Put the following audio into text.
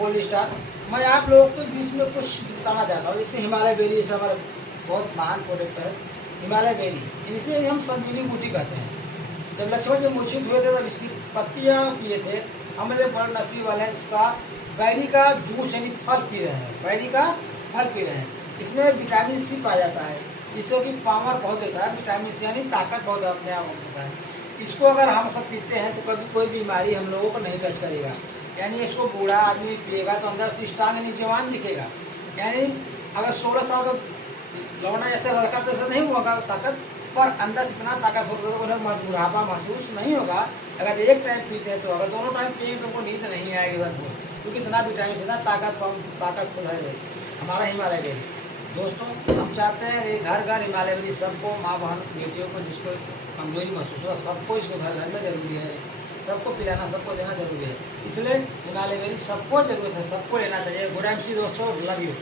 Gold star. मैं आप लोगों के बीच में कुछ बताना चाहता हूँ। जैसे हिमालय बेरी, जैसे हमारा बहुत महान प्रोडक्ट है हिमालय बेरी, इनसे हम संजीवनी बूटी कहते हैं। जब लक्ष्मण जी मूर्छित हुए थे तब इसकी पत्तियाँ पिए थे। हम लोग बड़े नसीब वाले हैं जिसका बैरी का जूस यानी फल पी रहे हैं, बैरी का फल पी रहे हैं। इसमें विटामिन सी पाया जाता है, जिससे कि पावर बहुत देता है। विटामिन सी यानी ताकत बहुत अपने आप होता है। इसको अगर हम सब पीते हैं तो कभी कोई बीमारी हम लोगों को नहीं टच करेगा। यानी इसको बूढ़ा आदमी पिएगा तो अंदर से स्ट्रांग यानी जवान दिखेगा। यानी अगर 16 साल का लौंडा जैसे लड़का तो ऐसा नहीं होगा ताकत, पर अंदर से इतना ताकत होगा तो उन्हें बुढ़ापा महसूस नहीं होगा। अगर एक टाइम पीते हैं तो अगर दोनों टाइम पिएंगे तो उनको नींद नहीं आएगी भरपूर, क्योंकि इतना विटामिन से इतना ताकतफुल है हमारा हिमालय बेरी। दोस्तों हम चाहते हैं कि घर घर हिमालय बेरी सबको, माँ बहन बेटियों को जिसको कमजोरी महसूस होगा सबको इसको घर घर में जरूरी है, सबको पिलाना सबको देना जरूरी है। इसलिए हिमालय बेरी सबको जरूरत है, सबको लेना चाहिए। गुड एमसी दोस्तों, लव यू।